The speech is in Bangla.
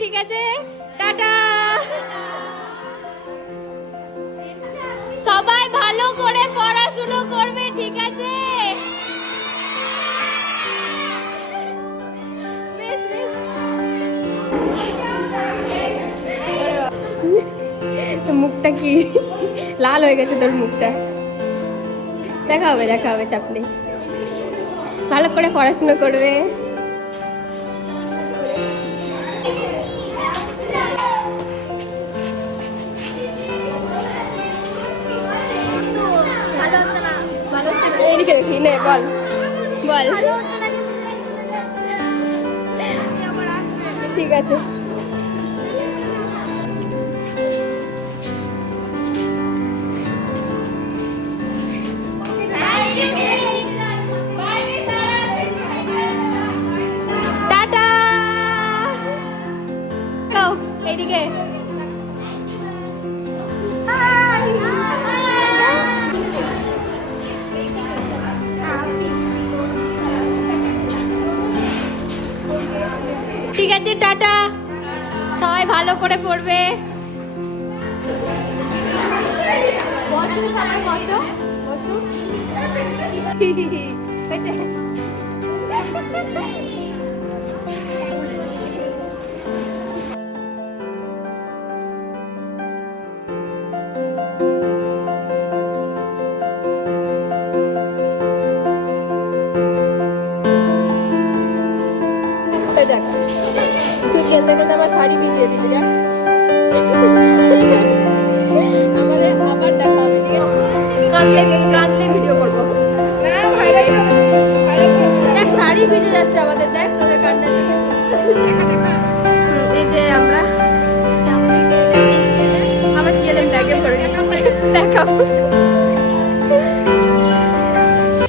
ঠিক আছে, টাটা। সবাই ভালো করে পড়াশুনো করবে, ঠিক আছে? বেশ বেশ। মুখটা কি লাল হয়ে গেছে তোর মুখটা। দেখা হবে চাপ নেই। ভালো করে পড়াশুনো করবে। এইদিকে দেখি নে, বল বল। ঠিক আছে। টাটা। এইদিকে ঠিক আছে, টাটা। সবাই ভালো করে পড়বে। হয়েছে? দেখ তুই খেলতে খেলতে আমার শাড়ি ভিজিয়ে দিলি। দেখ আমাদের আবার দেখা হবে, ঠিক আছে? কাঁদলে ভিডিও করবো। দেখ শাড়ি ভিজে যাচ্ছে আমাদের, দেখ তোদের কান্না থেকে। এই যে আমরা আবার গেলাম ব্যাগে ভরে নিয়েছি, দেখাবো।